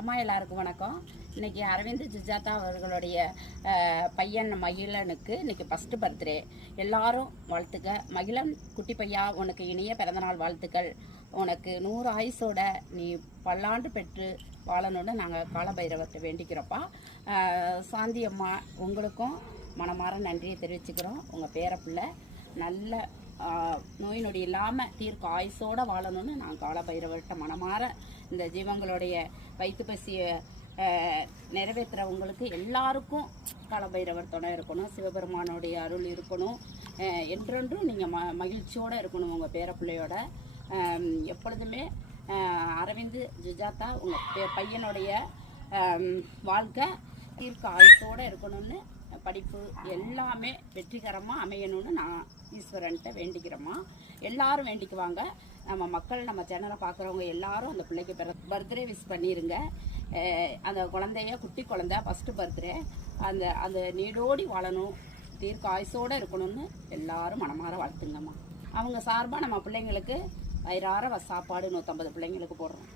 அம்மா எல்லாருக்கும் வணக்கம். இன்னைக்கு அரவிந்த் சுஜாதா அவர்களுடைய பையன் மகிழனுக்கு இன்னைக்கு ஃபர்ஸ்ட் பர்த்டே. எல்லாரும் வாழ்த்துக்க. மகிழன் குட்டி பையா, உனக்கு இனிய பிறந்தநாள் வாழ்த்துக்கள். உனக்கு 100 ஆயுசோட நீ பல்லாண்டு பெற்று வாழணும்னு நாங்கள் காலபைரவர்கிட்ட வேண்டிக்கிறோப்பா. சாந்தி அம்மா, உங்களுக்கும் மனமாற நன்றியை தெரிவிச்சுக்கிறோம். உங்கள் பேரப்பிள்ளை நல்ல நோய் நொடி இல்லாமல் தீர்க்க ஆயுசோடு வாழணும்னு நான் காலபைரவர்கிட்ட மனமாற இந்த ஜீவங்களுடைய வயிற்று பசியை நிறைவேற்றுறவங்களுக்கு எல்லாருக்கும் காலபைரவர் துணை இருக்கணும். சிவபெருமானுடைய அருள் இருக்கணும். என்றென்றும் நீங்கள் மகிழ்ச்சியோடு இருக்கணும். உங்கள் பேரப்பிள்ளையோட எப்பொழுதுமே அரவிந்த் சுஜாதா உங்கள் பையனுடைய வாழ்க்கை தீர்க்க ஆயுசோடு இருக்கணும்னு, படிப்பு எல்லாமே வெற்றிகரமாக அமையணும்னு நான் ஈஸ்வரன்ட்ட வேண்டிக்கிறோம்மா. எல்லாரும் வேண்டிக்குவாங்க. நம்ம மக்கள், நம்ம சேனலை பார்க்குறவங்க எல்லாரும் அந்த பிள்ளைக்கு பர்த்டே விஷ் பண்ணிடுங்க. அந்த குழந்தைய, குட்டி குழந்தை, ஃபஸ்ட்டு பர்த்டே, அந்த நீடோடி வாழணும், தீர்க்க ஆயுசோடு இருக்கணும்னு எல்லாரும் மனமாற வாழ்த்துங்கம்மா. அவங்க சார்பாக நம்ம பிள்ளைங்களுக்கு வயிறார சாப்பாடு 150 பிள்ளைங்களுக்கு போடுறோம்.